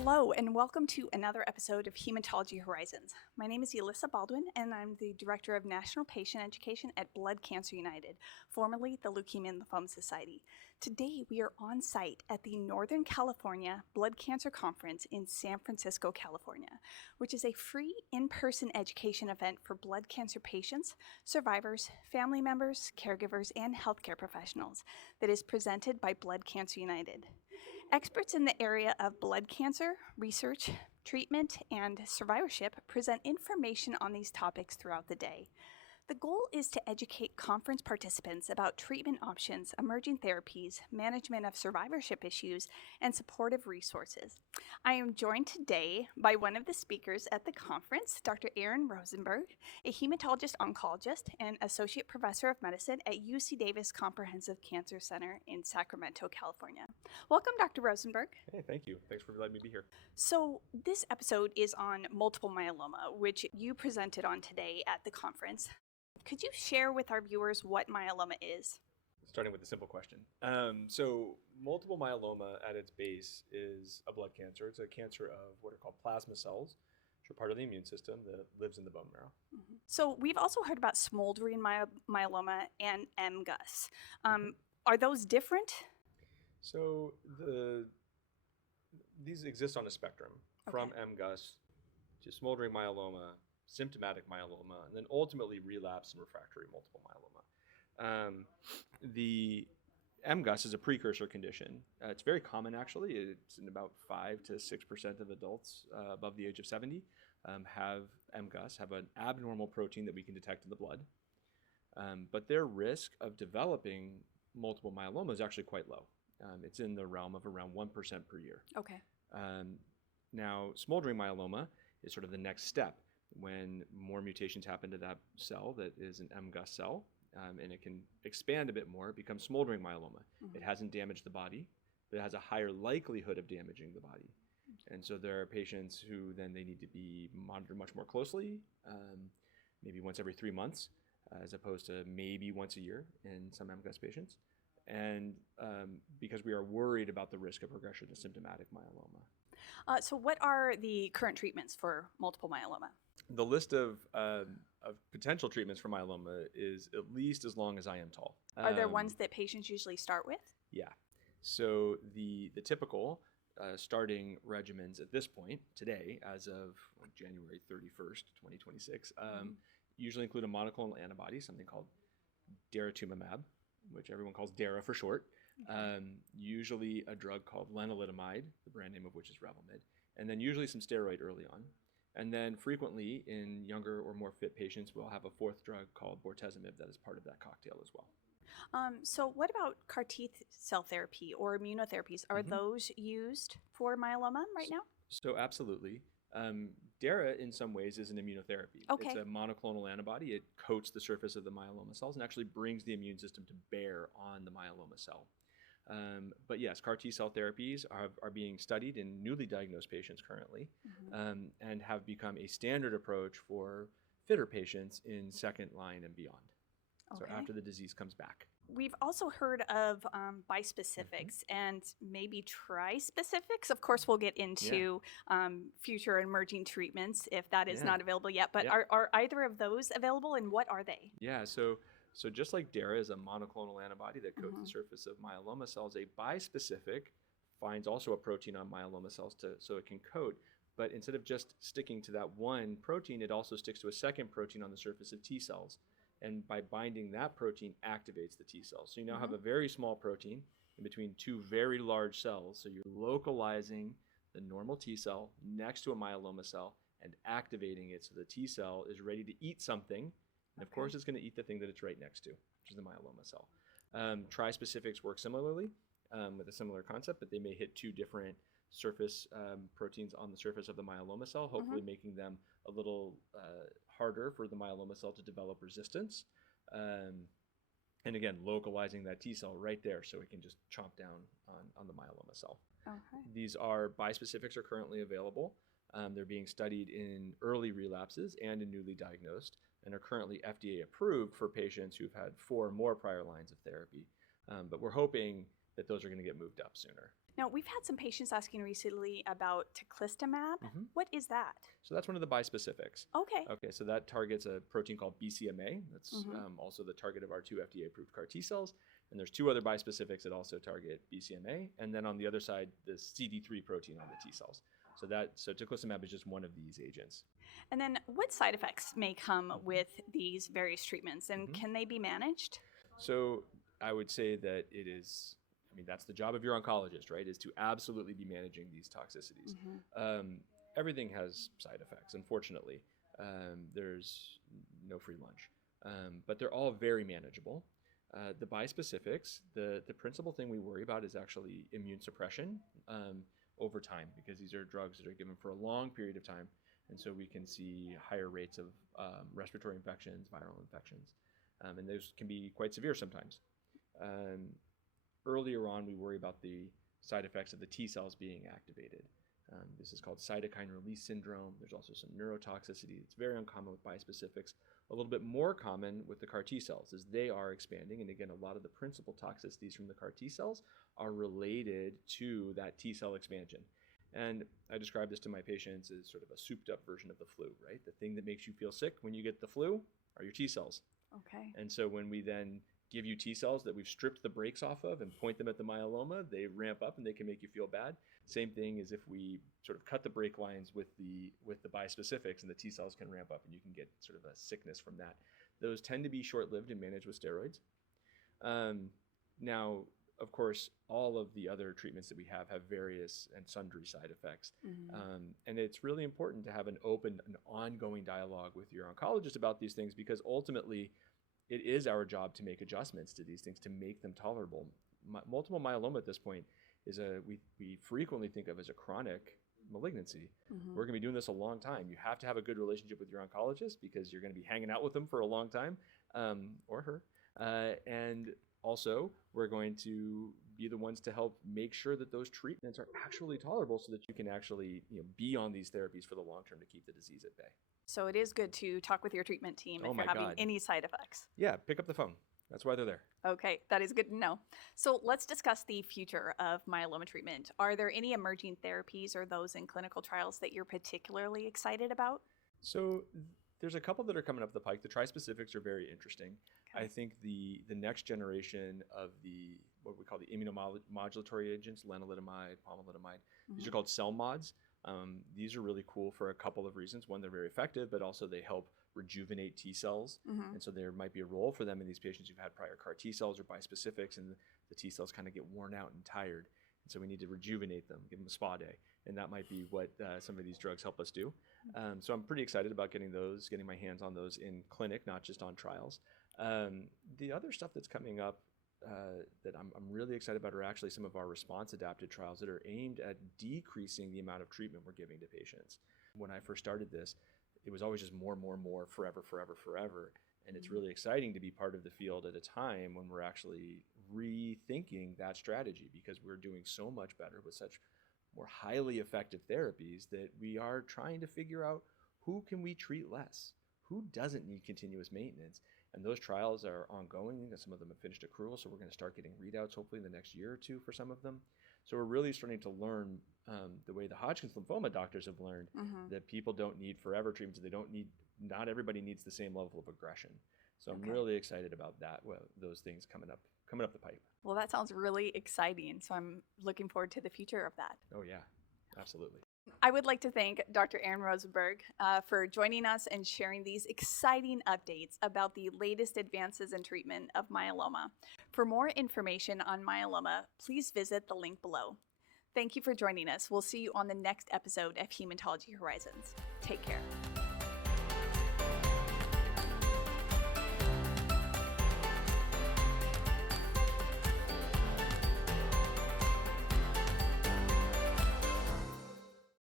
Hello, and welcome to another episode of Hematology Horizons. My name is Elissa Baldwin, and I'm the Director of National Patient Education at Blood Cancer United, formerly the Leukemia and Lymphoma Society. Today, we are on site at the Northern California Blood Cancer Conference in San Francisco, California, which is a free in-person education event for blood cancer patients, survivors, family members, caregivers, and healthcare professionals that is presented by Blood Cancer United. Experts in the area of blood cancer, research, treatment, and survivorship present information on these topics throughout the day. The goal is to educate conference participants about treatment options, emerging therapies, management of survivorship issues, and supportive resources. I am joined today by one of the speakers at the conference, Dr. Aaron Rosenberg, a hematologist-oncologist and associate professor of medicine at UC Davis Comprehensive Cancer Center in Sacramento, California. Welcome, Dr. Rosenberg. Hey, thank you. Thanks for letting me be here. So this episode is on multiple myeloma, which you presented on today at the conference. Could you share with our viewers what myeloma is? Starting with a simple question. So multiple myeloma at its base is a blood cancer. It's a cancer of what are called plasma cells, which are part of the immune system that lives in the bone marrow. Mm-hmm. So we've also heard about smoldering myeloma and MGUS. Are those different? So these exist on a spectrum from MGUS to smoldering myeloma, symptomatic myeloma, and then ultimately relapse and refractory multiple myeloma. The MGUS is a precursor condition. It's very common, actually. It's in about 5 to 6% of adults above the age of 70 have MGUS, have an abnormal protein that we can detect in the blood. But their risk of developing multiple myeloma is actually quite low. It's in the realm of around 1% per year. Okay. Now, smoldering myeloma is sort of the next step when more mutations happen to that cell that is an MGUS cell, and it can expand a bit more, it becomes smoldering myeloma. Mm-hmm. It hasn't damaged the body, but it has a higher likelihood of damaging the body. Okay. And so there are patients who then they need to be monitored much more closely, maybe once every 3 months, as opposed to maybe once a year in some MGUS patients. And because we are worried about the risk of progression to symptomatic myeloma. So what are the current treatments for multiple myeloma? The list of potential treatments for myeloma is at least as long as I am tall. Are there ones that patients usually start with? Yeah. So the typical starting regimens at this point, today, as of January 31st, 2026, usually include a monoclonal antibody, something called daratumumab, which everyone calls Dara for short. Okay. Usually a drug called lenalidomide, the brand name of which is Revlimid, and then usually some steroid early on. And then frequently in younger or more fit patients, we'll have a fourth drug called bortezomib that is part of that cocktail as well. So what about CAR T cell therapy or immunotherapies? Are those used for myeloma right now? So absolutely. Dara in some ways is an immunotherapy. Okay. It's a monoclonal antibody. It coats the surface of the myeloma cells and actually brings the immune system to bear on the myeloma cell. But yes, CAR T cell therapies are being studied in newly diagnosed patients currently, and have become a standard approach for fitter patients in second line and beyond. Okay. So after the disease comes back. We've also heard of bispecifics and maybe trispecifics. Of course, we'll get into future emerging treatments if that is not available yet. But are either of those available, and what are they? Yeah, so just like Dara is a monoclonal antibody that coats the surface of myeloma cells, a bispecific finds also a protein on myeloma cells so it can coat. But instead of just sticking to that one protein, it also sticks to a second protein on the surface of T cells. And by binding that protein, activates the T cells. So you now have a very small protein in between two very large cells. So you're localizing the normal T cell next to a myeloma cell and activating it so the T cell is ready to eat something. And of course, it's going to eat the thing that it's right next to, which is the myeloma cell. Trispecifics work similarly with a similar concept, but they may hit two different surface proteins on the surface of the myeloma cell, hopefully making them a little harder for the myeloma cell to develop resistance. And again, localizing that T cell right there so it can just chomp down on the myeloma cell. Okay. These bispecifics are currently available. They're being studied in early relapses and in newly diagnosed, and are currently FDA approved for patients who've had 4 or more prior lines of therapy. But we're hoping that those are going to get moved up sooner. Now, we've had some patients asking recently about teclistamab. Mhm. What is that? So that's one of the bispecifics. Okay. Okay, so that targets a protein called BCMA. That's Mhm. also the target of our two FDA-approved CAR T cells. And there's two other bispecifics that also target BCMA. And then on the other side, the CD3 protein on the T cells. So teclistamab is just one of these agents. And then what side effects may come with these various treatments, and Mhm. can they be managed? So I would say that it is, I mean, that's the job of your oncologist, right? Is to absolutely be managing these toxicities. Everything has side effects, unfortunately. There's no free lunch, but they're all very manageable. The bispecifics, the principal thing we worry about is actually immune suppression over time, because these are drugs that are given for a long period of time. And so we can see higher rates of respiratory infections, viral infections, and those can be quite severe sometimes. Earlier on, we worry about the side effects of the T cells being activated. This is called cytokine release syndrome. There's also some neurotoxicity. It's very uncommon with bispecifics. A little bit more common with the CAR T cells as they are expanding. And again, a lot of the principal toxicities from the CAR T cells are related to that T cell expansion. And I describe this to my patients as sort of a souped up version of the flu, right? The thing that makes you feel sick when you get the flu are your T cells. Okay. And so when we then give you T cells that we've stripped the brakes off of and point them at the myeloma, they ramp up and they can make you feel bad. Same thing as if we sort of cut the brake lines with the bispecifics, and the T cells can ramp up and you can get sort of a sickness from that. Those tend to be short-lived and managed with steroids. Now, of course, all of the other treatments that we have various and sundry side effects. And it's really important to have an open and ongoing dialogue with your oncologist about these things, because ultimately it is our job to make adjustments to these things to make them tolerable. Multiple myeloma at this point is we frequently think of as a chronic malignancy. We're going to be doing this a long time. You have to have a good relationship with your oncologist because you're going to be hanging out with them for a long time, or her. And also, we're going to be the ones to help make sure that those treatments are actually tolerable so that you can actually be on these therapies for the long term to keep the disease at bay. So it is good to talk with your treatment team Oh if my you're having God. any side effects. Yeah, pick up the phone. That's why they're there. Okay, that is good to know. So let's discuss the future of myeloma treatment. Are there any emerging therapies or those in clinical trials that you're particularly excited about? So there's a couple that are coming up the pike. The trispecifics are very interesting. Okay. I think the next generation of what we call the immunomodulatory agents, lenalidomide, pomalidomide, these are called cell mods. These are really cool for a couple of reasons. One, they're very effective, but also they help rejuvenate T cells. And so there might be a role for them in these patients who've had prior CAR T cells or bispecifics, and the T cells kind of get worn out and tired. And so we need to rejuvenate them, give them a spa day. And that might be what some of these drugs help us do. So I'm pretty excited about getting my hands on those in clinic, not just on trials. The other stuff that's coming up that I'm really excited about are actually some of our response-adapted trials that are aimed at decreasing the amount of treatment we're giving to patients. When I first started this, it was always just more, forever. And it's really exciting to be part of the field at a time when we're actually rethinking that strategy, because we're doing so much better with such more highly effective therapies that we are trying to figure out who can we treat less, who doesn't need continuous maintenance. And those trials are ongoing. Some of them have finished accrual, so we're going to start getting readouts hopefully in the next year or two for some of them. So we're really starting to learn the way the Hodgkin's lymphoma doctors have learned that people don't need forever treatments. Not everybody needs the same level of aggression. So I'm really excited about that. Well, those things coming up the pipe. Well, that sounds really exciting. So I'm looking forward to the future of that. Oh yeah, absolutely. I would like to thank Dr. Aaron Rosenberg for joining us and sharing these exciting updates about the latest advances in treatment of myeloma. For more information on myeloma, please visit the link below. Thank you for joining us. We'll see you on the next episode of Hematology Horizons. Take care.